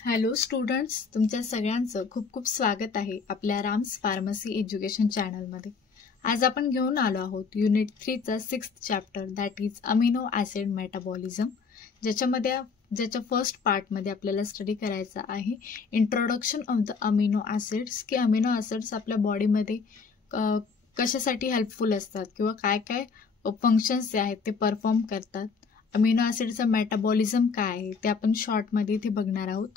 Hello students, तुमच्या सगळ्यांचं खूप खूप स्वागत आहे आपल्या राम्स फार्मसी एज्युकेशन चॅनलमध्ये. आज आपण घेऊन आलो आहोत युनिट 3चा 6th chapter that is amino acid metabolism, ज्याच्या फर्स्ट पार्टमध्ये आपल्याला स्टडी करायचा आहे introduction of the amino acids, की अमिनो ॲसिड्स आपल्या बॉडीमध्ये कशासाठी हेल्पफुल असतात किंवा काय काय फंक्शन्स जे आहेत ते परफॉर्म करतात. अमिनो ॲसिडचं मेटाबॉलिझम काय आहे ते आपण शॉर्टमध्ये इथे बघणार आहोत.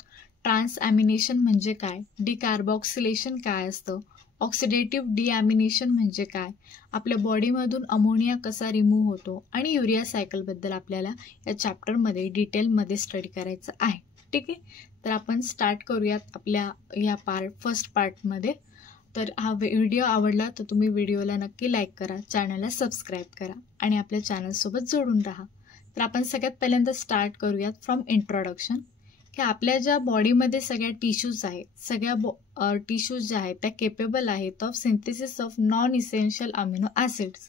ट्रान्स ॲमिनेशन म्हणजे काय, डिकार्बॉक्सिलेशन काय असतं, ऑक्सिडेटिव्ह डिॲमिनेशन म्हणजे काय, आपल्या बॉडीमधून अमोनिया कसा रिमूव्ह होतो आणि युरिया सायकलबद्दल आपल्याला या चॅप्टरमध्ये डिटेलमध्ये स्टडी करायचं आहे. ठीक आहे, तर आपण स्टार्ट करूयात आपल्या या फर्स्ट पार्टमध्ये. तर हा व्हिडिओ आवडला तर तुम्ही व्हिडिओला नक्की लाईक करा, चॅनलला सबस्क्राईब करा आणि आपल्या चॅनलसोबत जोडून राहा. तर आपण सगळ्यात पहिल्यांदा स्टार्ट करूयात फ्रॉम इंट्रोडक्शन, की आपल्या ज्या बॉडीमध्ये सगळ्या टिश्यूज आहेत, सगळ्या टिश्यूज ज्या आहेत त्या केपेबल आहेत of synthesis of non essential amino acids.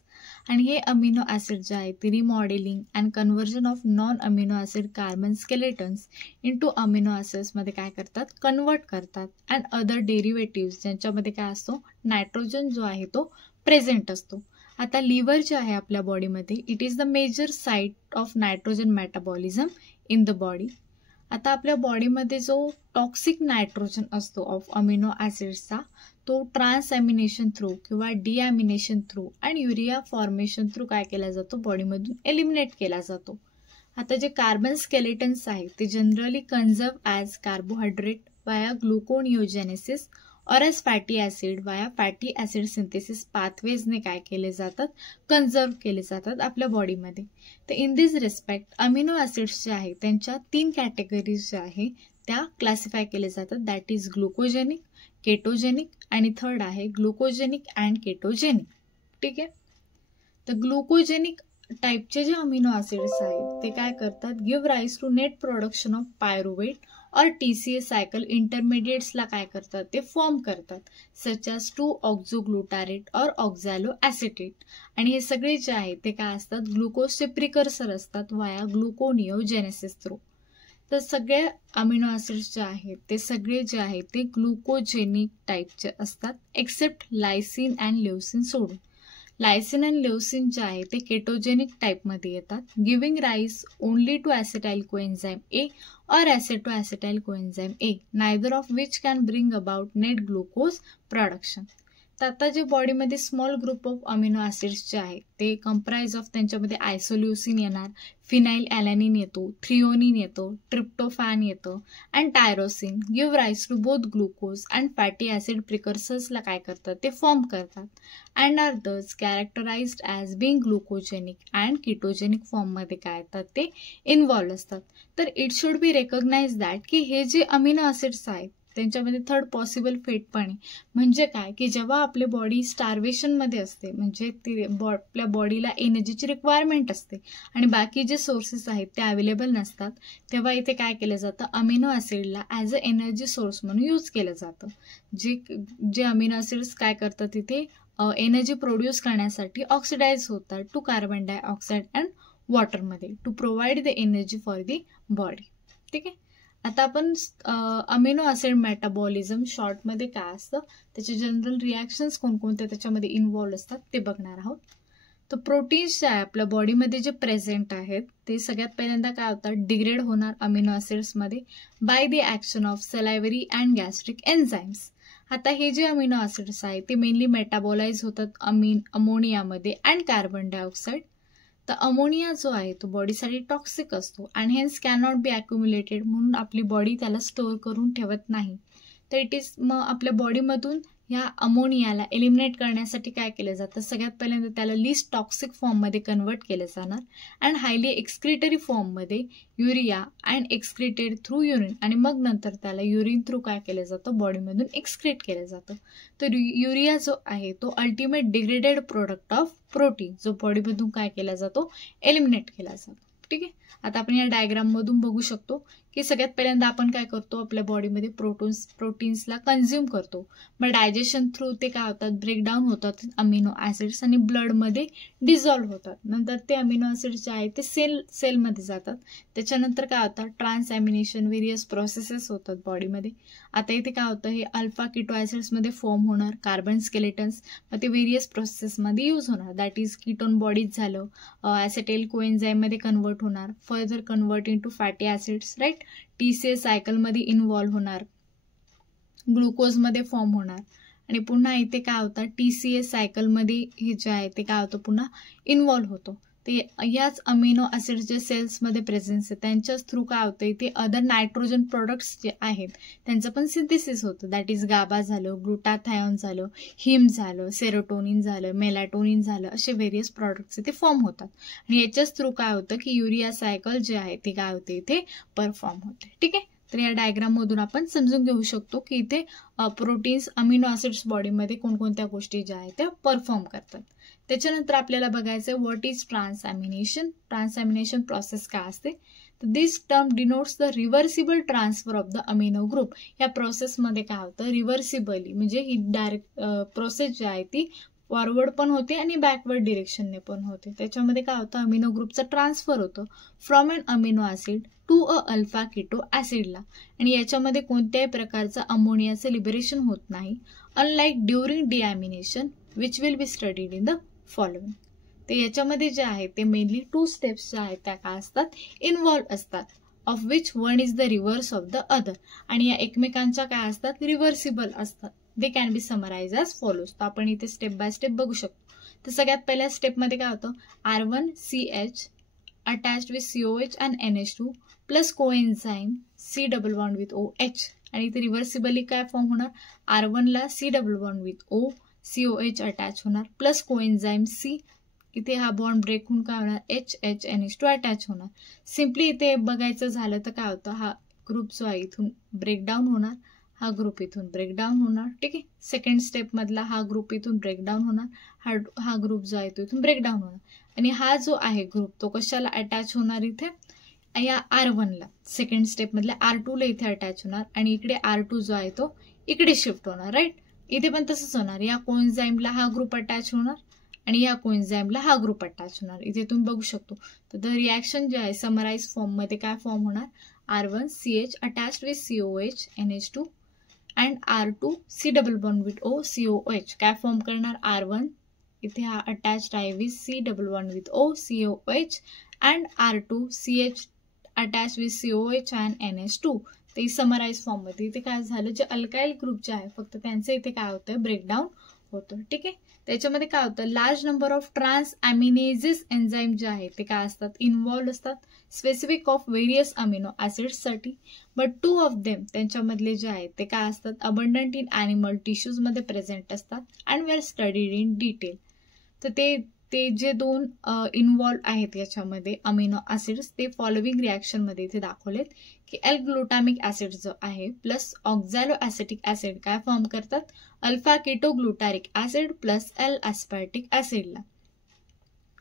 आणि हे अमिनो ॲसिड जे आहेत ते remodelling and conversion of non amino acid carbon skeletons into amino ॲसिड्समध्ये काय करतात, कन्वर्ट करतात. अँड अदर डेरिव्हेटिव्स ज्यांच्यामध्ये काय असतो, नायट्रोजन जो आहे तो प्रेझेंट असतो. आता लिव्हर जे आहे आपल्या बॉडीमध्ये, it is the major site of nitrogen metabolism in the body. आता आपल्या बॉडीमध्ये जो टॉक्सिक नायट्रोजन असतो ऑफ अमिनो ॲसिड्सचा, तो ट्रान्स ॲमिनेशन थ्रू किंवा deamination through and urea formation through काय केला जातो, बॉडीमधून एलिमिनेट केला जातो. आता जे कार्बन स्केलेटन्स आहेत ते जनरली कन्झर्व ॲज कार्बोहायड्रेट वाया ग्लुकोनिओजेनेसिस और एज फॅटी ॲसिड वाया फॅटी ॲसिड सिंथेसिस पाथवेजने काय केले जातात, कन्झर्व केले जातात आपल्या बॉडीमध्ये. तर in this respect amino acids जे आहे त्यांच्या 3 कॅटेगरीज ज्या आहे त्या क्लासिफाय केले जातात. दॅट इज ग्लुकोजेनिक, केटोजेनिक आणि थर्ड आहे ग्लुकोजेनिक अँड केटोजेनिक. ठीक आहे, तर ग्लुकोजेनिक टाईपचे जे अमिनो ॲसिड्स आहेत ते काय करतात, give rise to net production of pyruvate और TCA सायकल इंटरमिडिएट्सला काय करतात, ते फॉर्म करतात, सच एज 2-ऑक्झोग्लुटारेट और ऑक्झॅलो ॲसिटेट. आणि हे सगळे जे आहे ते काय असतात, ग्लुकोजचे प्रिकर्सर असतात वाया ग्लुकोनिओजेनेसिस थ्रू. तर सगळे अमिनो ॲसिड्स जे आहेत ते सगळे जे आहेत ते ग्लुकोजेनिक टाईपचे असतात, एक्सेप्ट लायसिन अँड ल्युसिन सोडून. लायसिन अँड ल्युसिन जे आहे ते केटोजेनिक टाईपमध्ये येतात, giving rise only to acetyl coenzyme A or aceto-acetyl coenzyme A, neither of which can bring about net glucose production. तर आता जे बॉडीमध्ये small group of amino acids जे आहेत ते कंप्राइज ऑफ, त्यांच्यामध्ये आयसोल्युसिन येणार, फिनाइल ॲलॅनिन येतो, थ्रिओनिन येतो, ट्रिप्टोफॅन येतं and tyrosine give rise to both glucose and fatty acid प्रिकर्सर्सला काय करतात, ते फॉर्म करतात. And are thus characterised as being glucogenic and ketogenic फॉर्ममध्ये काय येतात, ते इन्व्हॉल्व असतात. तर it should be recognise that की हे जे अमिनो ॲसिड्स आहेत त्यांच्यामध्ये थर्ड पॉसिबल फेट पण आहे. म्हणजे काय, की जेव्हा आपली बॉडी स्टार्वेशनमध्ये असते, म्हणजे आपल्या बॉडीला एनर्जीची रिक्वायरमेंट असते आणि बाकी जे सोर्सेस आहेत ते अवेलेबल नसतात, तेव्हा इथे काय केलं जातं, अमिनो ॲसिडला ॲज अ एनर्जी सोर्स म्हणून यूज केलं जातं. जे अमिनो ॲसिड्स काय करतात, तिथे एनर्जी प्रोड्यूस करण्यासाठी ऑक्सिडाइज होतात टू कार्बन डायऑक्साईड अँड वॉटरमध्ये to provide the energy for the body. ठीक आहे, आता आपण अमिनो ॲसिड मेटाबॉलिझम शॉर्टमध्ये काय असतं, त्याचे जनरल रिॲक्शन्स कोणकोणते त्याच्यामध्ये इन्व्हॉल्व असतात ते बघणार आहोत. तर प्रोटीन्स जे आहे आपल्या बॉडीमध्ये जे प्रेझेंट आहेत ते सगळ्यात पहिल्यांदा काय होतात, डिग्रेड होणार अमिनो ॲसिड्समध्ये by the action of salivary and gastric enzymes. आता हे जे अमिनो ॲसिड्स आहेत ते मेनली मेटाबॉलाइज होतात अमोनियामध्ये अँड कार्बन डायऑक्साईड. तर अमोनिया जो आहे तो बॉडीसाठी टॉक्सिक असतो आणि हेन्स कॅनॉट बी ॲक्युम्युलेटेड, म्हणून आपली बॉडी त्याला स्टोअर करून ठेवत नाही. तर इट इज मग आपल्या बॉडीमधून ह्या अमोनियाला एलिमिनेट करण्यासाठी काय केलं जातं, सगळ्यात पहिल्यांदा त्याला लिस्ट टॉक्सिक फॉर्ममध्ये कन्वर्ट केलं जाणार अँड हायली एक्सक्रिटरी फॉर्ममध्ये urea and excreted through urine, आणि मग नंतर त्याला युरिन थ्रू काय केलं जातं, बॉडीमधून एक्सक्रीट केलं जातं. तर युरिया जो आहे तो ultimate degraded product of protein, जो बॉडीमधून काय केला जातो, एलिमिनेट केला जातो. ठीक आहे, आता आपण या डायग्राममधून बघू शकतो की सगळ्यात पहिल्यांदा आपण काय करतो, आपल्या बॉडीमध्ये प्रोटीन्सला कन्झ्युम करतो. मग डायजेशन थ्रू ते काय होतात, ब्रेकडाऊन होतात अमिनो ॲसिड्स आणि ब्लडमध्ये डिझॉल्व्ह होतात. नंतर ते अमिनो ॲसिड्स जे आहेत ते सेलमध्ये जातात. त्याच्यानंतर काय होतं, ट्रान्सॲमिनेशन, व्हेरियस प्रोसेसेस होतात बॉडीमध्ये. आता इथे काय होतं, हे अल्फा कीटो ॲसिड्समध्ये फॉर्म होणार, कार्बन स्केलेटन्स, मग ते व्हेरियस प्रोसेसमध्ये यूज होणार. दॅट इज कीटोन बॉडीज झालं, ॲसेटाइल कोएन्झाईममध्ये कन्वर्ट होणार, further convert into fatty acids, right. TCA सायकलमध्ये इन्व्हॉल्व्ह होणार, ग्लुकोजमध्ये फॉर्म होणार आणि पुन्हा इथे काय होतं, TCA सायकलमध्ये हे जे आहे ते काय होतं, पुन्हा इन्व्हॉल्व्ह होतो. ते याच अमिनो ॲसिड्स जे सेल्समध्ये प्रेझेन्स आहे त्यांच्याच थ्रू काय होतं, ते अदर नायट्रोजन प्रोडक्ट्स जे आहेत त्यांचं पण सिंथेसिस होतं. दॅट इज गाबा झालं, ग्लुटाथायॉन झालं, हिम झालं, सेरोटोनिन झालं, मेलॅटोनिन झालं, असे व्हेरियस प्रोडक्ट्स ते फॉर्म होतात. आणि याच्याच थ्रू काय होतं की युरिया सायकल जे आहे ते काय होते इथे परफॉर्म होते. ठीक आहे. तर या डायग्राममधून आपण समजून घेऊ शकतो की इथे प्रोटीन्स, अमिनो ॲसिड्स बॉडीमध्ये कोणकोणत्या गोष्टी ज्या आहेत त्या परफॉर्म करतात. त्याच्यानंतर आपल्याला बघायचं आहे what is transamination. Transamination process काय असते, तर this term denotes the reversible transfer of the amino group. या प्रोसेसमध्ये काय होतं, रिव्हर्सिबली म्हणजे ही डायरेक्ट प्रोसेस जी आहे ती फॉरवर्ड पण होते आणि बॅकवर्ड डिरेक्शनने पण होते. त्याच्यामध्ये काय होतं, अमिनो ग्रुपचा ट्रान्सफर होतं from an amino acid to a alpha keto ॲसिडला. आणि याच्यामध्ये कोणत्याही प्रकारचं अमोनियाचं लिबरेशन होत नाही, unlike during deamination which will be studied in the following. तर याच्यामध्ये जे आहे ते मेनली 2 स्टेप्स ज्या आहेत त्या काय असतात, इन्व्हॉल्व्ह असतात, of which one is the reverse of the other. आणि या एकमेकांच्या काय असतात, रिव्हर्सिबल असतात. They can be summarise as follows. तर आपण इथे स्टेप बाय स्टेप बघू शकतो. तर सगळ्यात पहिल्या स्टेपमध्ये काय होतं, R1CH attached with COH and NH2 plus coenzyme C double bond with OH. आणि इथे रिव्हर्सिबली काय फॉर्म होणार, R1ला C double bond with O, COH attach होणार प्लस कोएन्झाईम C. इथे हा बॉन्ड ब्रेक होऊन काय होणार, NH2 अटॅच होणार. सिम्पली इथे बघायचं झालं तर काय होतं, हा ग्रुप जो आहे इथून ब्रेकडाऊन होणार, हा ग्रुप इथून ब्रेकडाऊन होणार. ठीक आहे. सेकंड स्टेपमधला हा ग्रुप इथून ब्रेकडाऊन होणार, हा ग्रुप जो आहे तो इथून ब्रेकडाऊन होणार. आणि हा जो आहे ग्रुप तो कशाला अटॅच होणार, इथे या R1ला. सेकंड स्टेपमधल्या R2ला इथे अटॅच होणार आणि इकडे R2 जो आहे तो इकडे शिफ्ट होणार. राईट. इथे पण तसंच होणार, या कोएन्झाईमला हा ग्रुप अटॅच होणार आणि या कोएन्झाईमला हा ग्रुप अटॅच होणार. इथे तुम्ही बघू शकतो. तर द रिॲक्शन जे आहे समराइज फॉर्ममध्ये काय फॉर्म होणार, R1CH attached with COH NH2 and R2 C double bond with O COH. काय फॉर्म करणार, R1 इथे हा अटॅच्ड आहे with C double bond with O COH and R2 CH attach with COH and NH2. ते summarise फॉर्ममध्ये इथे काय झालं, जे अल्काइल ग्रुप जे आहे फक्त त्यांचं इथे काय होतं, ब्रेकडाऊन होतं. ठीक आहे. त्याच्यामध्ये काय होतं, large number of transaminases enzyme जे आहे ते काय असतात, इन्व्हॉल्व्ह असतात स्पेसिफिक ऑफ व्हेरियस अमिनो ॲसिड्ससाठी. बट 2 ऑफ देम त्यांच्यामधले जे आहेत ते काय असतात, अबंडंट इन ॲनिमल टिश्यूजमध्ये प्रेझेंट असतात and we are studied in detail. तर ते जे 2 इन्व्हॉल्व्ह आहेत याच्यामध्ये अमिनो ॲसिड्स ते फॉलोविंग रिॲक्शनमध्ये इथे दाखवलेत की एल ग्लुटामिक ॲसिड जो आहे प्लस ऑक्झॅलो ॲसेटिक ॲसिड काय फॉर्म करतात, alpha keto glutaric acid plus L aspartic ॲसिडला.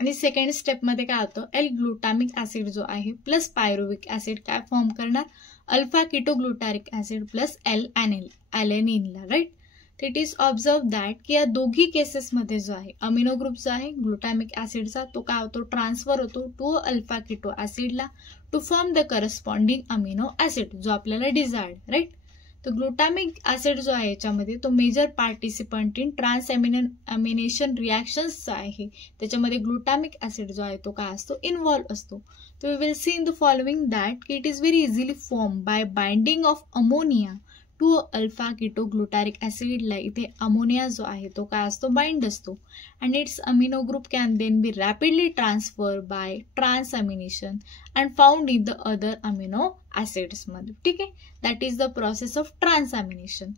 आणि सेकंड स्टेपमध्ये काय होतं, एल ग्लुटामिक ॲसिड जो आहे प्लस पायरुविक ॲसिड काय फॉर्म करणार, alpha keto glutaric acid plus L ॲलेनिनला. Right. It is observe that की या दोघी केसेसमध्ये जो आहे अमिनो ग्रुप जो आहे ग्लुटामिक ॲसिडचा तो काय होतो, ट्रान्सफर होतो टू अल्फा कीटो ॲसिडला to form the corresponding amino acid जो आपल्याला डिझायर्ड. राईट. तर ग्लुटामिक ॲसिड जो आहे याच्यामध्ये तो मेजर पार्टिसिपंट इन ट्रान्सॲमिनेशन रिॲक्शन्स जो आहे त्याच्यामध्ये ग्लुटामिक ॲसिड जो आहे तो काय असतो, इन्व्हॉल्व्ह असतो. तर we will see in the following that की it is very easily form by binding of ammonia to alpha keto glutaric ॲसिडला. इथे अमोनिया जो आहे तो काय असतो, बाइंड असतो and its amino group can then be rapidly transfer by transamination and found in the other amino ॲसिड्समध्ये. ठीक आहे. That is the process of transamination.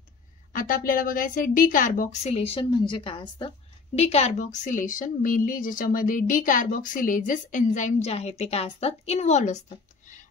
आता आपल्याला बघायचं आहे डिकार्बॉक्सिलेशन म्हणजे काय असतं. डिकार्बॉक्सिलेशन मेनली ज्याच्यामध्ये डिकार्बॉक्सिलेजेस एन्झाईम जे आहे ते काय असतात, इन्व्हॉल्व्ह असतात.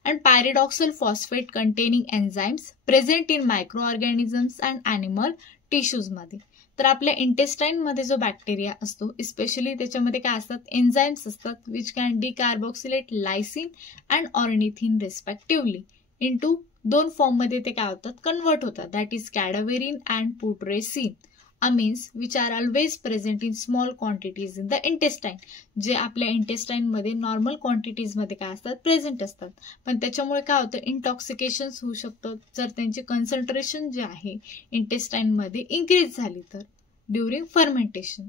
and pyridoxal phosphate containing enzymes present in microorganisms and animal tissues मध्ये. तर आपल्या इंटेस्टाईन मध्ये जो बॅक्टेरिया असतो स्पेशली त्याच्यामध्ये काय असतात, एन्झाईम्स असतात which can decarboxylate lysine and ornithine respectively. Into 2 form मध्ये ते काय होतात, कन्वर्ट होतात. That is cadaverine and putrescine amines which are always present in small quantities in the intestine. जे आपल्या इंटेस्टाईन मध्ये नॉर्मल क्वांटिटीज मध्ये काय असतात, प्रेझेंट असतात. पण त्याच्यामुळे काय होतं, इंटॉक्सिकेशन होऊ शकतं जर त्यांची कॉन्सन्ट्रेशन जे आहे इंटेस्टाईन मध्ये इन्क्रीज झाली तर ड्युरिंग फर्मेंटेशन.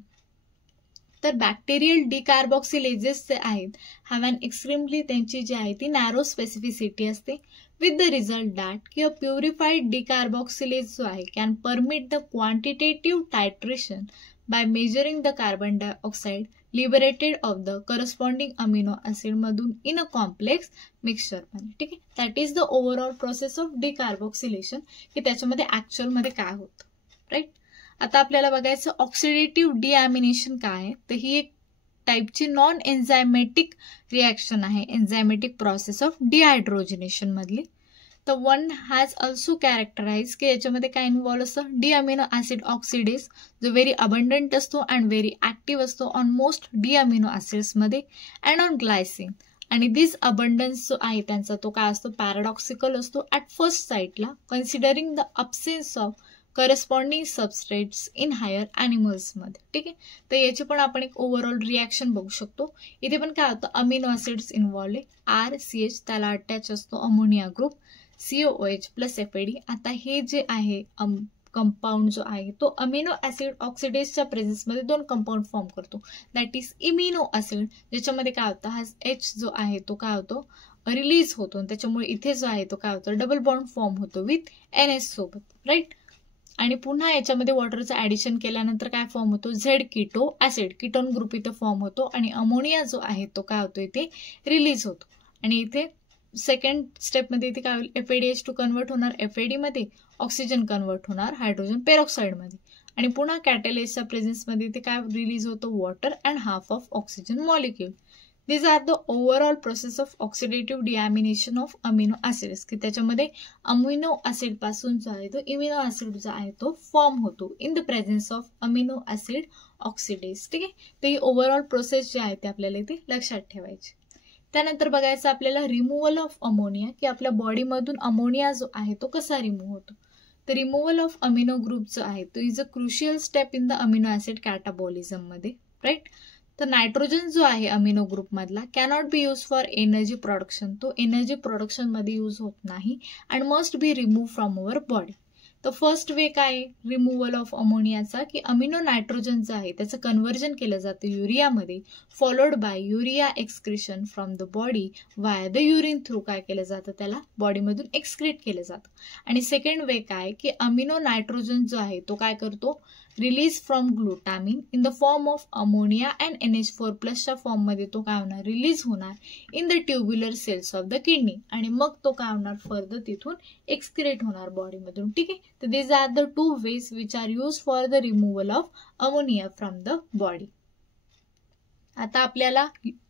तर बॅक्टेरियल डिकार्बॉक्सिलेजेस जे आहेत हॅव अन एक्स्ट्रीमली त्यांची जी आहे ती नॅरो स्पेसिफिसिटी असते, with the result that की a purified decarboxylase जो आहे can permit the quantitative titration by measuring the carbon dioxide liberated of the corresponding amino acid मधून in a complex mixture मध्ये. ठीक आहे, that is the overall process of decarboxylation की त्याच्यामध्ये actual मध्ये काय होतं. राईट, आता आपल्याला बघायचं ऑक्सिडेटिव्ह डिॲमिनेशन काय आहे. तर ही एक टाईपची नॉन एन्झायमॅटिक रिॲक्शन आहे, एन्झायमॅटिक प्रोसेस ऑफ डिहायड्रोजनेशन मधली. तर वन हॅज ऑल्सो कॅरेक्टराइज की याच्यामध्ये काय इन्व्हॉल्व असतं, डी अमिनो ऍसिड ऑक्सिडेज जो व्हेरी अबंडंट असतो अँड व्हेरी ऍक्टिव्ह असतो on most D amino acids मध्ये अँड ऑन ग्लायसिन. आणि दिस अबंडन्स जो आहे त्यांचा तो काय असतो, पॅराडॉक्सिकल असतो ऍट फर्स्ट साईटला, considering the absence of corresponding substrates in higher animals मध्ये. ठीक आहे, तर याची पण आपण एक ओव्हरऑल रिॲक्शन बघू शकतो. इथे पण काय होतं, अमिनो ऍसिड्स इन्व्हॉल्व आहे, RCH त्याला अटॅच असतो ammonia group, COOH plus FAD. आता हे जे आहे कंपाऊंड जो आहे तो अमिनो ऍसिड ऑक्सिडेजच्या प्रेझेन्समध्ये 2 कंपाऊंड फॉर्म करतो, दॅट इज इमिनो ऍसिड, ज्याच्यामध्ये काय होतं, हा H जो आहे तो काय होतो, रिलीज होतो. त्याच्यामुळे इथे जो आहे तो काय होतो, डबल बॉन्ड फॉर्म होतो विथ NH सोबत. राईट, आणि पुन्हा याच्यामध्ये वॉटरचं ऍडिशन केल्यानंतर काय फॉर्म होतो, Z keto acid, ketone group इथे फॉर्म होतो आणि अमोनिया जो आहे तो काय होतो इथे रिलीज होतो. आणि इथे सेकंड स्टेपमध्ये इथे काय होईल, FADH2 कन्वर्ट होणार FAD मध्ये, ऑक्सिजन कन्वर्ट होणार हायड्रोजन पेरॉक्साईड मध्ये, आणि पुन्हा कॅटॅलिस्टच्या प्रेझेन्समध्ये इथे काय रिलीज होतो, water and half of oxygen molecule. These are the overall process of oxidative deamination of amino acids की त्याच्यामध्ये अमिनो ऍसिड पासून जो आहे तो इमिनो ऍसिड जो आहे तो फॉर्म होतो in the presence of amino acid oxidase. ठीक आहे, तर ही ओव्हरऑल प्रोसेस जी आहे ते आपल्याला इथे लक्षात ठेवायची. त्यानंतर बघायचं आपल्याला रिमूव्हल ऑफ अमोनिया की आपल्या बॉडीमधून अमोनिया जो आहे तो कसा रिमूव्ह होतो. तर रिमूव्हल ऑफ अमिनो ग्रुप जो आहे तो is a crucial step in the amino acid catabolism मध्ये. राईट, तर नायट्रोजन जो आहे अमिनो ग्रुप मधला cannot be use for energy production, तो एनर्जी प्रोडक्शन मध्ये यूज होत नाही and must be remove from our body. तर फर्स्ट वे काय रिमूव्हल ऑफ अमोनियाचा की अमिनो नायट्रोजन जो आहे त्याचं कन्व्हर्जन केलं जातं युरियामध्ये, followed by urea excretion from the body via the urine through काय केलं जातं, त्याला बॉडीमधून एक्सक्रीट केलं जातं. आणि सेकंड वे काय की अमिनो नायट्रोजन जो आहे तो काय करतो, release from glutamine in the form of ammonia and NH4 प्लसच्या फॉर्म मध्ये तो काय होणार, रिलीज होणार in the tubular cells of the kidney, आणि मग तो काय होणार, फर्दर तिथून एक्सक्रिएट होणार बॉडीमधून. ठीक आहे, तर this are the 2 ways which are use for the removal of ammonia from the body. आता आपल्याला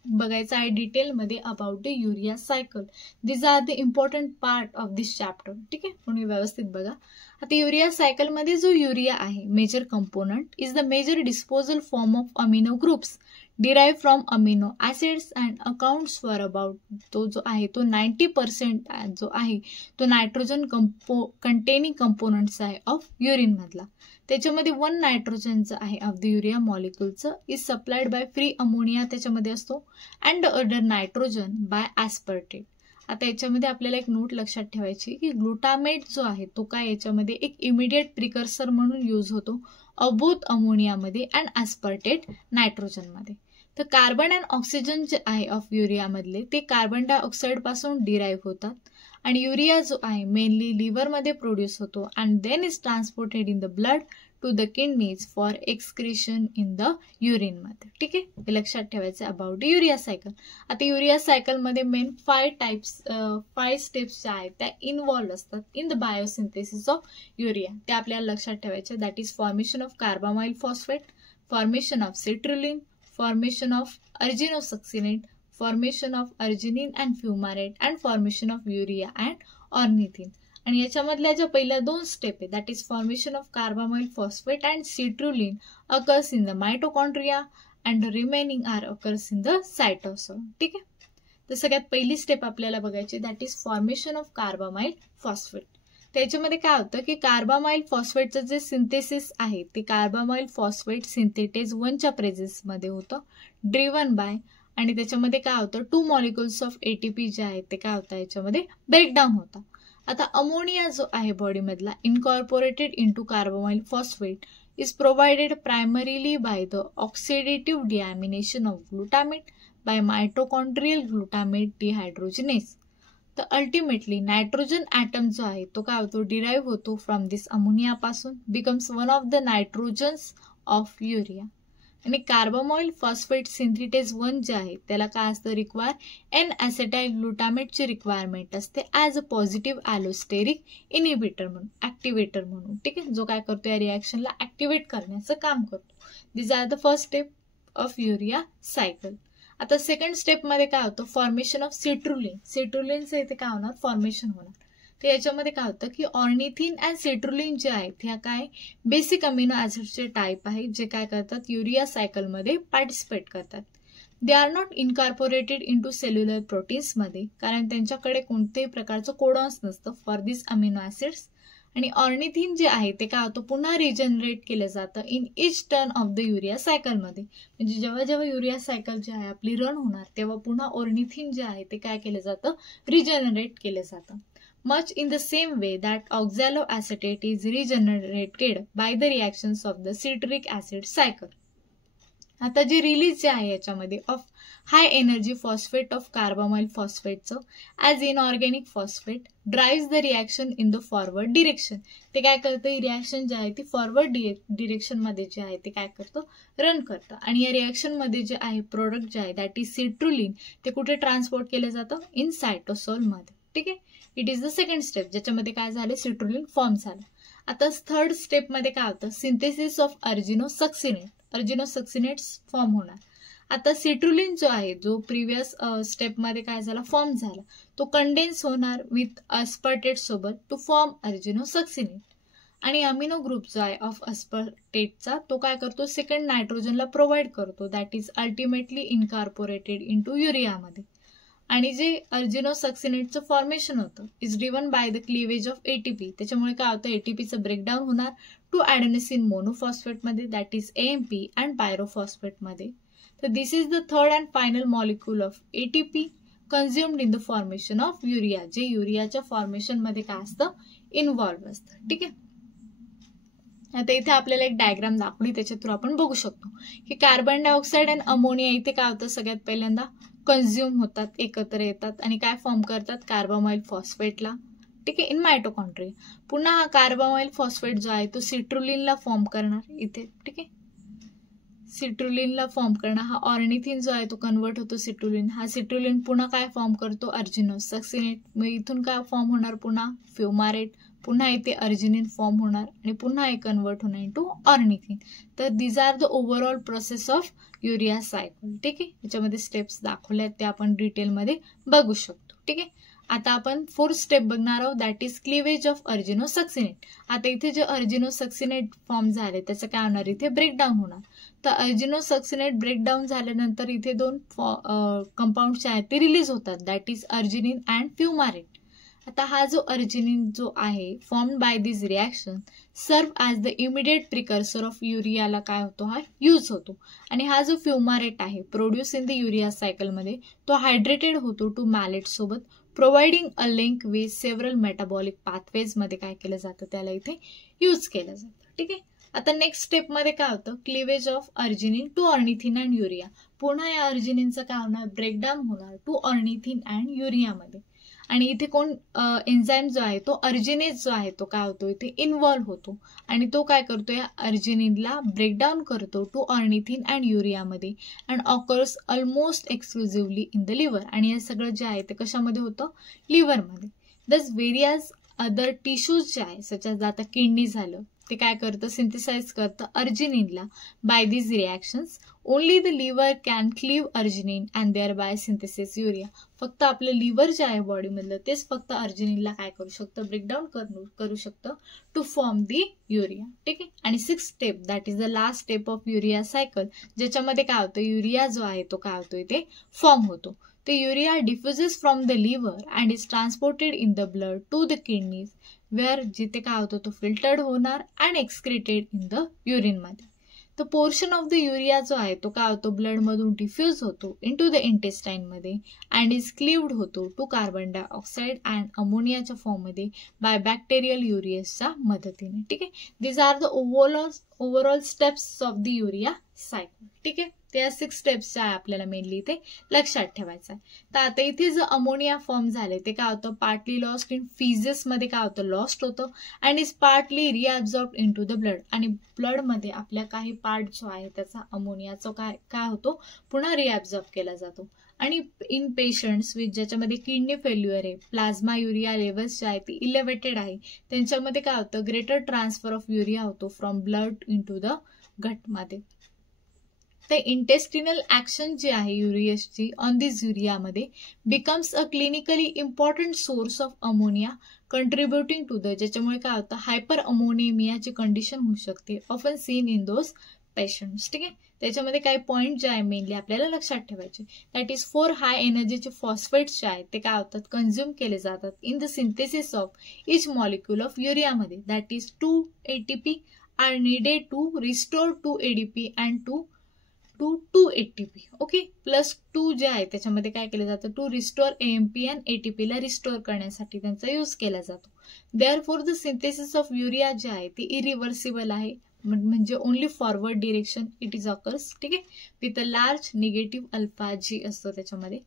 बघायचं आहे डिटेलमध्ये about the urea cycle. This are the important part of this chapter. ठीक आहे, तुम्ही व्यवस्थित बघा. आता युरिया सायकल मध्ये जो युरिया आहे major component is the major disposal form of amino groups derive from amino acids and accounts for about, तो जो आहे तो 90% जो आहे तो नायट्रोजन कंटेनिंग कंपोनंट्स आहे ऑफ युरिन मधला. त्याच्यामध्ये 1 नायट्रोजनचं आहे ऑफ द युरिया मॉलिक्युलचं is supplied by free ammonia त्याच्यामध्ये असतो and other nitrogen by aspartate. आता याच्यामध्ये आपल्याला एक नोट लक्षात ठेवायची की ग्लुटामेट जो आहे तो काय याच्यामध्ये एक इमिडिएट प्रिकर्सर म्हणून यूज होतो बोथ अमोनियामध्ये अँड ऍस्पर्टेट नायट्रोजनमध्ये. तर कार्बन अँड ऑक्सिजन जे आहे ऑफ युरियामधले ते कार्बन डायऑक्साईड पासून डिराईव्ह होतात आणि युरिया जो आहे मेनली लिव्हरमध्ये प्रोड्यूस होतो and then is transported in the blood to the kidneys for excretion in the urine मध्ये. ठीक आहे, हे लक्षात ठेवायचं अबाउट युरिया सायकल. आता युरिया सायकलमध्ये मेन 5 स्टेप्स ज्या आहेत त्या इन्व्हॉल्व असतात in the biosynthesis of urea. ते आपल्याला लक्षात ठेवायचे, that is formation of carbamoyl phosphate, formation of citrulline, formation of argininosuccinate, formation of arginine and fumarate and formation of urea and ornithine. आणि याच्यामधल्या ज्या पहिल्या 2 स्टेप आहे that is formation of carbamoyl phosphate and citrulline occurs in the mitochondria and remaining are occurs in the cytosol. ठीक आहे, तर सगळ्यात पहिली स्टेप आपल्याला बघायची, that is formation of carbamoyl phosphate. त्याच्यामध्ये काय होतं की कार्बामाइल फॉस्फेटचं जे सिंथेसिस आहे ते कार्बामाइल फॉस्फेट सिंथेटेज 1च्या प्रेझेन्समध्ये होतं, ड्रिव्हन बाय, आणि त्याच्यामध्ये काय होतं 2 मॉलिक्युल्स ऑफ ATP जे आहेत ते काय होतं याच्यामध्ये ब्रेकडाऊन होतं. आता अमोनिया जो आहे बॉडीमधला incorporated into carbamoyl phosphate is provided primarily by the oxidative deamination of glutamate by mitochondrial glutamate dehydrogenase. तर अल्टिमेटली नायट्रोजन ॲटम जो आहे तो काय होतो, डिराईव्ह होतो फ्रॉम दिस अमोनिया पासून, becomes one of the nitrogens of urea. आणि carbamoyl phosphate synthetase 1 जे आहे त्याला काय असतं, रिक्वायर एन ॲसेटाइल ग्लुटामेटची रिक्वायरमेंट असते ॲज अ पॉझिटिव्ह ॲलोस्टेरिक इनिबिटर म्हणून, ॲक्टिवेटर म्हणून. ठीक आहे, जो काय करतो या रिॲक्शनला ॲक्टिवेट करण्याचं काम करतो. This are the first step of urea cycle. आता सेकंड स्टेपमध्ये काय होतं, फॉर्मेशन ऑफ सिट्रुलिन. सिट्रुलिनचं इथे काय होणार, फॉर्मेशन होणार. तर याच्यामध्ये काय होतं की ऑर्निथिन अँड सिट्रुलिन जे आहेत ह्या काय बेसिक अमिनो ॲसिडचे टाईप आहेत जे काय करतात, युरिया सायकलमध्ये पार्टिसिपेट करतात. They are not incorporated into cellular प्रोटीन्समध्ये, कारण त्यांच्याकडे कोणत्याही प्रकारचं कोडॉन्स नसतं फॉर दिस अमिनो ॲसिड्स. आणि ऑर्निथिन जे आहे ते काय होतं, पुन्हा रिजनरेट केलं जातं in each turn of the urea सायकलमध्ये. म्हणजे जेव्हा जेव्हा युरिया सायकल जे आहे आपली रन होणार तेव्हा पुन्हा ऑर्निथिन जे आहे ते काय केलं जातं, रिजनरेट केलं जातं. Much in the same way that oxaloacetate is regenerated by the reactions of the citric acid cycle. आता जे रिलीज जे आहे याच्यामध्ये of high energy phosphate of carbamoyl फॉस्फेटचं as inorganic phosphate drives the reaction in the forward direction. ते काय करतं, ही reaction जी आहे ती फॉरवर्ड डिरेक्शनमध्ये जे आहे ते काय करतं, रन करतं. आणि या रिॲक्शनमध्ये जे आहे प्रोडक्ट जे आहे दॅट इज सिट्रुलिन, ते कुठे ट्रान्सपोर्ट केलं जातं, इन सायटोसोलमध्ये. ठीक आहे, it is the second step ज्याच्यामध्ये काय झालं, सिट्रुलिन फॉर्म झालं. आता थर्ड स्टेपमध्ये काय होतं, सिंथेसिस ऑफ अर्जिनोसक्सिनेट. अर्जिनोसक्सिनेट्स फॉर्म होणार. आता सिट्रुलिन जो आहे जो प्रिव्हियस स्टेपमध्ये काय झाला, फॉर्म झाला, तो कंडेन्स होणार विथ अस्पर्टेट सोबत टू फॉर्म अर्जिनोसक्सिनेट. आणि अमिनो ग्रुप जो आहे ऑफ अस्पर्टेटचा तो काय करतो, सेकंड नायट्रोजनला प्रोव्हाइड करतो, that is ultimately incorporated into युरियामध्ये. आणि जे अर्जिनोसक्सिनेटचं फॉर्मेशन होतं is driven by the cleavage of ATP. त्याच्यामुळे काय होतं, ATPचं ब्रेकडाऊन होणार टू ॲडेनोसिन मोनोफॉस्फेटमध्ये दॅट इज AMP अँड पायरोफॉस्फेटमध्ये. तर this is the third and final molecule of ATP consumed in the formation of urea, जे युरियाच्या फॉर्मेशनमध्ये काय असतं, इन्व्हॉल्व्ह असतं. ठीक आहे, आता इथे आपल्याला एक डायग्राम दाखवली त्याच्या थ्रू आपण बघू शकतो की कार्बन डायऑक्साईड आणि अमोनिया इथे काय होतं, सगळ्यात पहिल्यांदा कन्झ्युम होतात, एकत्र येतात आणि काय फॉर्म करतात, कार्बामाइल फॉस्फेटला. ठीक आहे, इन मायटोकॉन्ड्रिया. पुन्हा हा कार्बामाइल फॉस्फेट जो आहे तो सिट्रुलिनला फॉर्म करणार इथे. ठीक आहे, सिट्रुलिनला फॉर्म करणार. हा ऑर्निथिन जो आहे तो कन्वर्ट होतो सिट्रुलिन. हा सिट्रुलिन पुन्हा काय फॉर्म करतो, अर्जिनोसक्सिनेट. मग इथून काय फॉर्म होणार, पुन्हा फ्युमारेट. पुन्हा इथे अर्जिनिन फॉर्म होणार आणि पुन्हा हे कन्वर्ट होणार इंटू ऑर्निथिन. तर these are the overall process of urea cycle. ठीक आहे, याच्यामध्ये स्टेप्स दाखवल्या आहेत ते आपण डिटेलमध्ये बघू शकतो. ठीक आहे, आता आपण फोर्थ स्टेप बघणार आहोत दॅट इज क्लिवेज ऑफ अर्जिनोसक्सिनेट. आता इथे जे अर्जिनोसक्सिनेट फॉर्म झाले त्याचं काय होणार, इथे ब्रेकडाऊन होणार. तर अर्जिनोसक्सिनेट ब्रेकडाऊन झाल्यानंतर इथे 2 कंपाऊंड्स आहेत ते रिलीज होतात, that is arginine and fumarate. आता हा जो अर्जिनिन जो आहे formed by this reaction serve as the immediate precursor of युरियाला काय होतो, हा यूज होतो. आणि हा जो फ्युमारेट आहे प्रोड्यूस इन द युरिया सायकलमध्ये तो हायड्रेटेड होतो टू मॅलेट सोबत, providing a link with several metabolic पाथवेजमध्ये काय केलं जातं, त्याला इथे यूज केलं जातं. ठीक आहे, आता नेक्स्ट स्टेपमध्ये काय होतं, cleavage of arginine to ornithine and urea. पुन्हा या अर्जिनिनचं काय होणार, ब्रेकडाऊन होणार टू ऑर्निथिन अँड युरियामध्ये. आणि इथे कोण एन्झाईम जो आहे तो अर्जिनेज जो आहे तो काय होतो, इथे इन्व्हॉल्व्ह होतो आणि तो काय करतो, या अर्जिनिनला ब्रेकडाऊन करतो टू ऑर्निथिन अँड युरियामध्ये and occurs almost exclusively in the liver. आणि हे सगळं जे आहे ते कशामध्ये होतं, लिव्हरमध्ये. दस व्हेरियस अदर टिश्यूज जे आहे सच ॲज आता किडनी झालं, ते काय करतं, सिंथेसाइज करतं अर्जिनिनला by these reactions. Only the liver can cleave arginine and thereby synthesis urea. फक्त आपलं लिव्हर जे आहे बॉडीमधलं तेच फक्त अर्जिनिनला काय करू शकतं, ब्रेकडाऊन करू शकतं टू फॉर्म दी युरिया. ठीक आहे, आणि 6th step that is the last step of urea cycle, ज्याच्यामध्ये काय होतं, युरिया जो आहे तो काय होतो, इथे फॉर्म होतो. The urea diffuses from the liver and is transported in the blood to the kidneys, where जिथे काय होतं तो फिल्टर्ड होणार and excreted in the urine मध्ये. The portion of the urea जो आहे तो काय होतो ब्लड मधून डिफ्यूज होतो into the intestine मध्ये and is cleaved होतो to carbon dioxide and अमोनियाच्या फॉर्म मध्ये by bacterial ureaच्या मदतीने. ठीक आहे. These are the overall steps of the urea cycle. ठीक आहे. त्या 6 स्टेप्स आहे आपल्याला मेनली इथे लक्षात ठेवायचं आहे. तर आता इथे जो अमोनिया फॉर्म झाले ते काय होतं पार्टली लॉस्ट इन फिजेस मध्ये काय होतं लॉस्ट होतं and is partly reabsorb into the blood. आणि ब्लड मध्ये आपल्या काही पार्ट जो आहे त्याचा अमोनियाचा काय होतो पुन्हा रिअब्सॉर्ब केला जातो. आणि इन पेशंट्स विथ ज्याच्यामध्ये किडनी फेल्युअर आहे प्लाझ्मा युरिया लेवल्स जे आहे ती इलेव्हेटेड आहे त्यांच्यामध्ये काय होतं ग्रेटर ट्रान्सफर ऑफ युरिया होतो from blood into the गटमध्ये. The intestinal action जे आहे युरियाची ऑन दिस युरियामध्ये becomes a clinically important source of ammonia contributing to the ज्याच्यामुळे काय होतं हायपर अमोनिमियाची कंडिशन होऊ शकते often seen in those patients. ठीक आहे. त्याच्यामध्ये काही पॉईंट जे आहे मेनली आपल्याला लक्षात ठेवायचे दॅट इज 4 हाय एनर्जीचे फॉस्फेट्स जे आहेत ते काय होतात कंझ्युम केले जातात in the synthesis of each molecule of युरियामध्ये that is 2 ATP are needed to restore 2 ADP and 2 ATP. Okay. Plus 2 जे आहे त्याच्यामध्ये काय केलं जातं to restore AMP and ATP ला रिस्टोर करण्यासाठी त्यांचा यूज केला जातो. Therefore the synthesis of urea जे आहे ती इरिव्हर्सिबल आहे म्हणजे only forward direction it is occurs. ठीक आहे. With a large negative alpha G असतो त्याच्यामध्ये.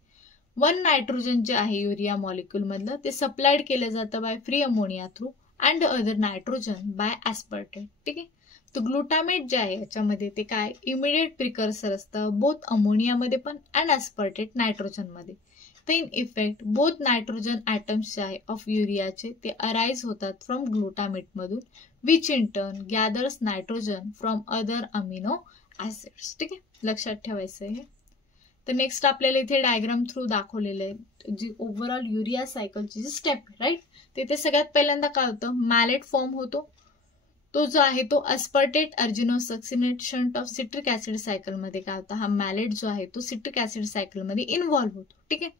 1 नायट्रोजन जे आहे युरिया मॉलिक्यूल मधलं ते सप्लाइड केलं जातं by free ammonia through and other nitrogen by aspartate. ठीक आहे. तर ग्लुटामेट जे आहे याच्यामध्ये ते काय इमिडिएट प्रिकर्सर असतं बोथ अमोनियामध्ये पण अँड ॲस्पर्टेट नायट्रोजनमध्ये. तर in effect both nitrogen atoms जे आहे ऑफ युरियाचे ते अराइज होतात फ्रॉम ग्लुटामेटमधून which in turn gathers nitrogen from other amino acids. ठीक आहे. लक्षात ठेवायचं आहे. तर नेक्स्ट आपल्याला इथे डायग्राम थ्रू दाखवलेलं आहे जी ओव्हरऑल युरिया सायकलची जी स्टेप आहे राईट. तिथे सगळ्यात पहिल्यांदा काय होतं मॅलेट फॉर्म होतो तो जो आहे तो aspartate argininosuccinate shunt of citric acid cycle मध्ये काय होता हा मॅलेट जो आहे तो सिट्रिक ऍसिड सायकल मध्ये इन्व्हॉल्व्ह होतो. ठीक आहे.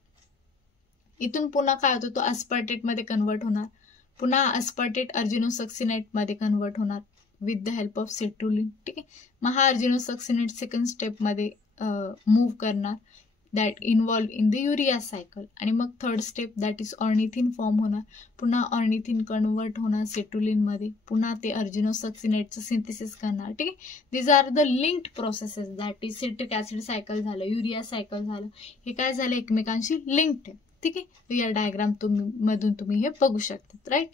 इथून पुन्हा काय होतो तो अस्पर्टेट मध्ये कन्वर्ट होणार पुन्हा अस्पर्टेट अर्जिनोसक्सिनेट मध्ये कन्वर्ट होणार with the help of citrulline. ठीक आहे. मग हा अर्जिनोसक्सिनेट सेकंड स्टेप मध्ये मूव्ह करणार that involve in the urea cycle. आणि मग third step that is ornithine form होणार पुन्हा ऑर्निथिन कन्वर्ट होणार सेट्रुलिन मध्ये पुन्हा ते अर्जिनोसक्सिनेटचं सिंथेसिस करणार. ठीक आहे. These are the linked processes that is citric acid cycle झालं युरिया सायकल झालं हे काय झालं एकमेकांशी लिंक्ड आहे. ठीक आहे. या डायग्राम मधून तुम्ही हे बघू शकतात राईट.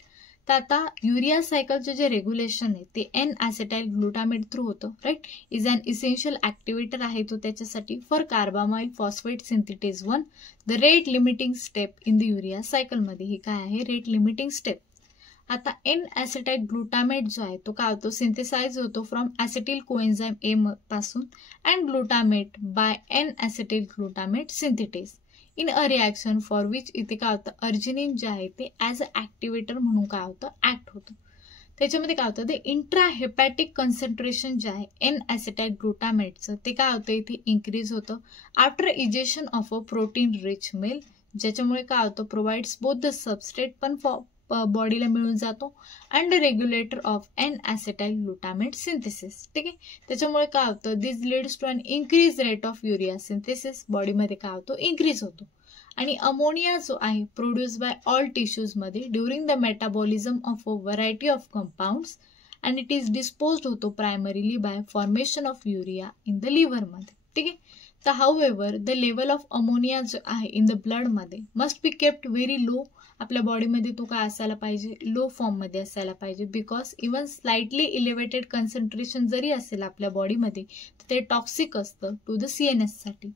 तर आता युरिया सायकलचे जे रेग्युलेशन आहे ते एन ॲसेटाइल ग्लुटामेट थ्रू होतं right. Is an essential activator आहे तो त्याच्यासाठी for carbamoyl phosphate synthetase 1 the rate limiting step in the urea सायकलमध्ये. ही काय आहे रेट लिमिटिंग स्टेप. आता एन ॲसेटाइल ग्लुटामेट जो आहे तो काय होतो सिंथेसाइज होतो फ्रॉम ॲसेटिल कोएन्झाइम ए पासून and glutamate by N acetyl glutamate synthetase in a reaction for which इथे काय होतं अर्जिनिन जे आहे ते ॲज अ ॲक्टिव्हेटर म्हणून काय होतं ऍक्ट होतं. त्याच्यामध्ये काय होतं ते इंट्राहेपॅटिक कॉन्सन्ट्रेशन जे आहे एन ॲसेटाइल ग्लुटामेटचं ते काय होतं इथे इन्क्रीज होतं after egestion of a protein rich mill ज्याच्यामुळे काय होतं प्रोव्हाइड्स बोथ द सबस्ट्रेट पण बॉडीला मिळून जातो and regulator of N acetyl glutamate synthesis. ठीक आहे. त्याच्यामुळे काय होतं this leads to an increase rate of urea synthesis बॉडीमध्ये काय होतो इन्क्रीज होतो. आणि अमोनिया जो आहे प्रोड्यूस बाय ऑल टिश्यूजमध्ये during the metabolism of a variety of compounds and it is disposed होतो primarily by formation of urea in the लिव्हरमध्ये. ठीक आहे. तर however the level of ammonia जो आहे इन द ब्लडमध्ये must be kept very low. आपल्या बॉडीमध्ये तो काय असायला पाहिजे लो फॉर्ममध्ये असायला पाहिजे because even slightly elevated concentration जरी असेल आपल्या बॉडीमध्ये तर ते टॉक्सिक असतं टू द CNS साठी.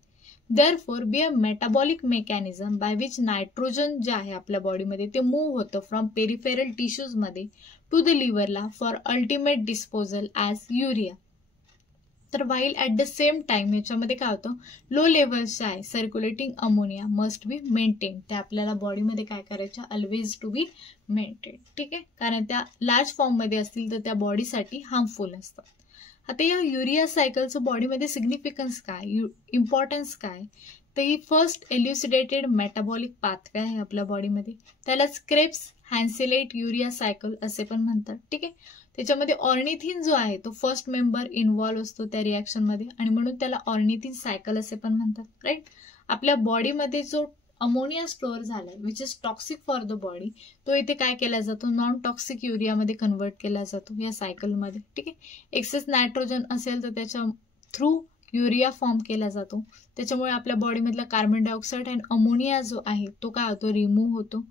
Therefore be a metabolic mechanism by which nitrogen जे आहे आपल्या बॉडीमध्ये ते मूव्ह होतं फ्रॉम पेरिफेरल टिश्यूजमध्ये टू द लिव्हरला for ultimate disposal as urea. तर while at the same time याच्यामध्ये काय होतं लो लेवल्स आहे circulating ammonia must be maintain. ते आपल्याला बॉडीमध्ये काय करायच्या ऑलवेज टू बी मेंटेन. ठीक आहे. कारण त्या लार्ज फॉर्ममध्ये असतील तर त्या बॉडीसाठी हार्मफुल असतात. आता या युरिया सायकलचं बॉडीमध्ये सिग्निफिकन्स काय इम्पॉर्टन्स काय तर ही फर्स्ट एल्युसिडेटेड मेटाबॉलिक पाथवे आहे आपल्या बॉडीमध्ये. त्यालाच क्रेब्स हॅन्सेलेट युरिया सायकल असे पण म्हणतात. ठीक आहे. त्याच्यामध्ये ऑर्निथिन जो आहे तो फर्स्ट मेंबर इन्व्हॉल्व्ह असतो त्या रिॲक्शनमध्ये आणि म्हणून त्याला ऑर्निथिन सायकल असे पण म्हणतात. राईट. आपल्या बॉडीमध्ये जो अमोनिया स्टोअर झालाय which is toxic for the body, तो इथे काय केला जातो, नॉन टॉक्सिक युरियामध्ये कन्वर्ट केला जातो या सायकलमध्ये. ठीक आहे. एक्सेस नायट्रोजन असेल तर त्याच्या थ्रू युरिया फॉर्म केला जातो. त्याच्यामुळे आपल्या बॉडीमधला कार्बन डायऑक्साईड आणि अमोनिया जो आहे तो काय होतो, रिमूव्ह होतो.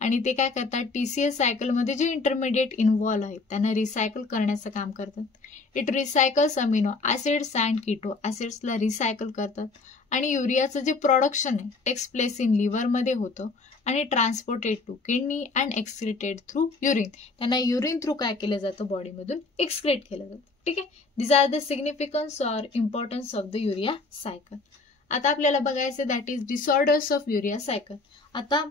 आणि ते काय करतात, TCA सायकलमध्ये जे इंटरमिडिएट इन्व्हॉल्व आहेत त्यांना रिसायकल करण्याचं काम करतात. It recycles amino acids and keto ऍसिड्सला रिसायकल करतात. आणि युरियाचं जे प्रोडक्शन आहे टेक्स प्लेस इन लिव्हरमध्ये होतं आणि transported to kidney and excreted through urine. त्यांना युरिन थ्रू काय केलं जातं, बॉडीमधून एक्सक्रेट केलं जातं. ठीक आहे. This are the significance or importance of the urea cycle. आता आपल्याला बघायचं that is disorders of urea cycle. आता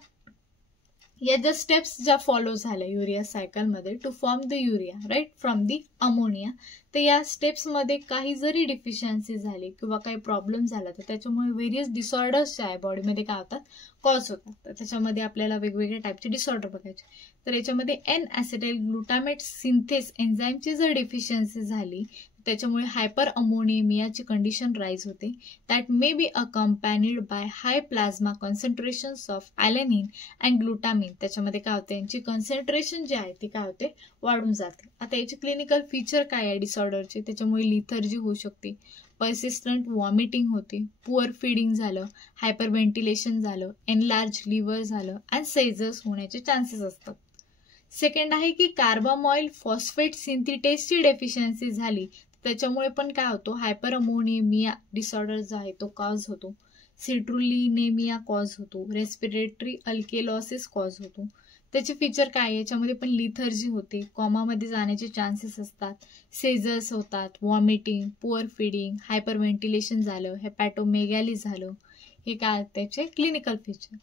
या ज्या स्टेप्स ज्या फॉलो झाल्या युरिया सायकलमध्ये to form the urea right from the ammonia, तर या स्टेप्समध्ये काही जरी डिफिशियन्सी झाली किंवा काही प्रॉब्लेम झाला तर त्याच्यामुळे व्हेरियस डिसऑर्डर्स जे आहे बॉडीमध्ये काय होतात, कॉज होतात. तर त्याच्यामध्ये आपल्याला वेगवेगळ्या टाईपचे डिसऑर्डर बघायचे. तर याच्यामध्ये एन ॲसिटाइल ग्लुटामेट सिंथेस एन्झाईमची जर डिफिशियन्सी झाली त्याच्यामुळे हायपर अमोनिमियाची कंडिशन राईज होते. That may be accompanied by high plasma concentrations of alanine and glutamine. त्याच्यामध्ये काय होते, यांची कॉन्सन्ट्रेशन जी आहे ती काय होते, वाढून जाते. आता याची क्लिनिकल फीचर काय आहे डिसऑर्डरचे, त्याच्यामुळे लिथर्जी होऊ शकते, पर्सिस्टंट वॉमिटिंग होते, पुअर फीडिंग झालं, हायपर व्हेंटिलेशन झालं, एनलार्ज लिव्हर झालं अँड सेझर्स होण्याचे चान्सेस असतात. सेकंड आहे की कार्बामॉइल फॉस्फेट सिंथिटेसची डेफिशियन्सी झाली त्याच्यामुळे पण काय होतो, हायपर अमोनिमिया डिसऑर्डर जो आहे तो कॉज होतो, सिट्रुलिनेमिया कॉज होतो, रेस्पिरेटरी अल्केलॉसिस कॉज होतो. त्याचे फीचर काय, याच्यामध्ये पण लिथर्जी होते, कॉमामध्ये जाण्याचे चान्सेस असतात, सेझर्स होतात, vomiting, poor feeding, hyper ventilation झालं, हेपॅटोमेगॅली झालं. हे काय त्याचे क्लिनिकल फीचर.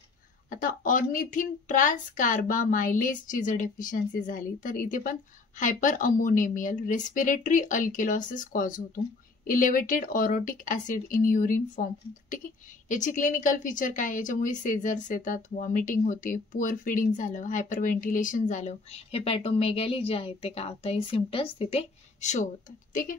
आता ऑर्निथिन ट्रान्सकार्बामायलेजची जर डेफिशियन्सी झाली तर इथे पण hyper ammonemia respiratory alkalosis cause होतो, elevated orotic acid in urine form होतं. ठीक आहे. याची क्लिनिकल फीचर काय, याच्यामुळे सेझर्स येतात, वॉमिटिंग होते, पुअर फिडिंग झालं, हायपर व्हेंटिलेशन झालं, हेपॅटोमेगॅली जे आहे ते काय होतं, हे सिम्पटम्स तिथे शो होतात. ठीक आहे.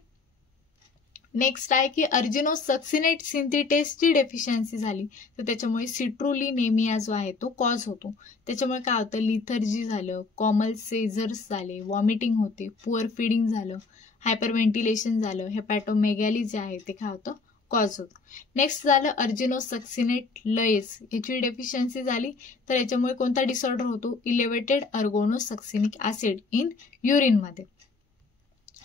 नेक्स्ट आहे की अर्जिनोसक्सिनेट सिंथिटेसची डेफिशियन्सी झाली तर त्याच्यामुळे सिट्रुलिनेमिया जो आहे तो कॉज होतो. त्याच्यामुळे काय होतं, लिथर्जी झालं, कॉमल सेझर्स झाले, वॉमिटिंग होते, पुअर फिडिंग झालं, हायपर व्हेंटिलेशन झालं, हेपॅटोमेगॅली जे आहे ते काय होतं, कॉज होतं. नेक्स्ट झालं अर्जिनोसक्सिनेट लयस, याची डेफिशियन्सी झाली तर याच्यामुळे कोणता डिसऑर्डर होतो, इलेव्हेटेड अर्गोनोसक्सिनिक ऍसिड इन युरिनमध्ये.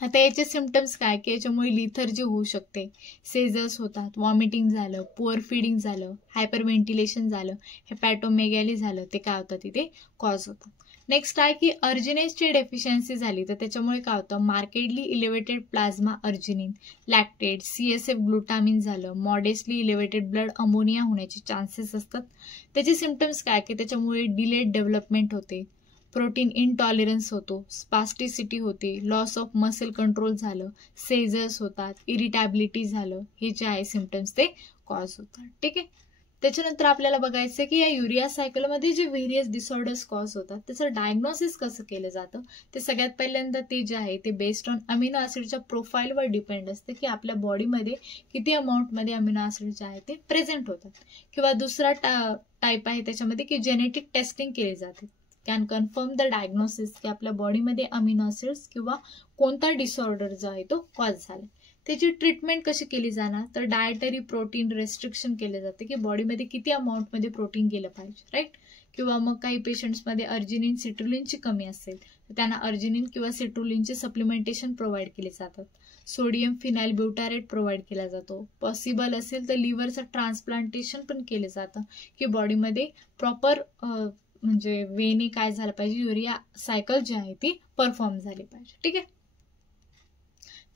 आता याचे सिम्पटम्स काय की याच्यामुळे लिथर्जी होऊ शकते, सेझर्स होतात, वॉमिटिंग झालं, पुअर फिडिंग झालं, हायपर व्हेंटिलेशन झालं, हेपॅटोमेगॅली झालं, ते काय होतं तिथे कॉज होतं. नेक्स्ट आहे की अर्जिनेसची डेफिशियन्सी झाली तर त्याच्यामुळे काय होतं, मार्केडली इलेव्हेटेड plasma arginine, lactate, CSF glutamine झालं, मॉडेस्टली इलेव्हेटेड ब्लड अमोनिया होण्याचे चान्सेस असतात. त्याचे सिम्पटम्स काय की त्याच्यामुळे डिलेड डेव्हलपमेंट होते, प्रोटीन इनटॉलरन्स होतो, स्पास्टिसिटी होते, लॉस ऑफ मसल कंट्रोल झालं, सेझर्स होतात, इरिटॅबिलिटी झालं, हे जे आहे सिम्पटम्स ते कॉज होतात. ठीक आहे. त्याच्यानंतर आपल्याला बघायचं की या युरिया सायकलमध्ये जे व्हेरियस डिसऑर्डर्स कॉज होतात त्याचं डायग्नोसिस कसं केलं जातं. ते सगळ्यात पहिल्यांदा ते जे आहे ते बेस्ड ऑन अमिनो ऍसिडच्या प्रोफाईलवर डिपेंड असतं की आपल्या बॉडीमध्ये किती अमाऊंटमध्ये अमिनो ऍसिड जे आहे ते प्रेझेंट होतात. किंवा दुसरा टाईप आहे त्याच्यामध्ये की जेनेटिक टेस्टिंग केली जाते, कॅन कन्फर्म द डायग्नोसिस की आपल्या बॉडीमध्ये अमिनो ऍसिड्स किंवा कोणता डिसऑर्डर जो आहे तो कॉज झाला. त्याची ट्रीटमेंट कशी केली जाणार तर डायटरी प्रोटीन रेस्ट्रिक्शन केले जाते की बॉडीमध्ये किती अमाऊंटमध्ये प्रोटीन गेलं पाहिजे. राईट. किंवा मग काही पेशंट्समध्ये अर्जिनिन सिट्रुलिनची कमी असेल तर त्यांना अर्जिनिन किंवा सिट्रुलिनचे सप्लिमेंटेशन प्रोव्हाइड केले जातात. सोडियम फिनाइल ब्युटारेट प्रोव्हाइड केला जातो. पॉसिबल असेल तर लिव्हरचं ट्रान्सप्लांटेशन पण केलं जातं की बॉडीमध्ये प्रॉपर म्हणजे वेने काय झालं पाहिजे, युरिया सायकल जी आहे ती परफॉर्म झाली पाहिजे. ठीक आहे.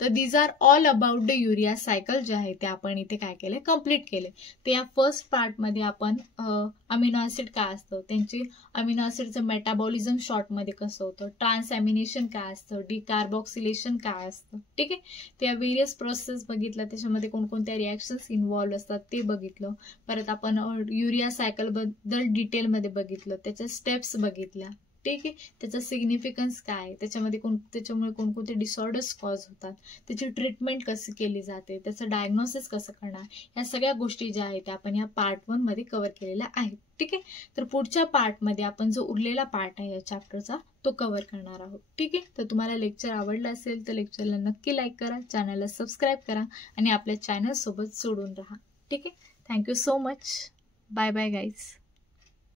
तर these are all about the urea cycle जे आहे ते आपण इथे काय केले, कम्प्लीट केले. तर या फर्स्ट पार्टमध्ये आपण अमिनो ऍसिड काय असतं, त्यांची अमिनो ऍसिडचं मेटाबॉलिझम शॉर्टमध्ये कसं होतं, ट्रान्सॲमिनेशन काय असतं, डिकार्बॉक्सिलेशन काय असतं, ठीक आहे. त्या व्हेरियस प्रोसेस बघितल्या, त्याच्यामध्ये कोणकोणत्या रिॲक्शन्स इन्व्हॉल्व असतात ते बघितलं. परत आपण युरिया सायकल बद्दल डिटेलमध्ये बघितलं, त्याच्या स्टेप्स बघितल्या, ठीक आहे. त्याचा सिग्निफिकन्स काय, त्याच्यामुळे कोणकोणते डिसऑर्डर्स कॉज होतात, त्याची ट्रीटमेंट कशी केली जाते, त्याचं डायग्नोसिस कसं करणार, या सगळ्या गोष्टी ज्या आहेत त्या आपण या पार्ट 1 मध्ये कव्हर केलेल्या आहेत, ठीक आहे. तर पुढच्या पार्टमध्ये आपण जो उरलेला पार्ट आहे या चॅप्टरचा तो कव्हर करणार आहोत, ठीक आहे. तर तुम्हाला लेक्चर आवडलं असेल तर लेक्चरला नक्की लाईक करा, चॅनलला सबस्क्राईब करा आणि आपल्या चॅनल सोबत जोडून राहा, ठीक आहे. Thank you so much. Bye bye guys.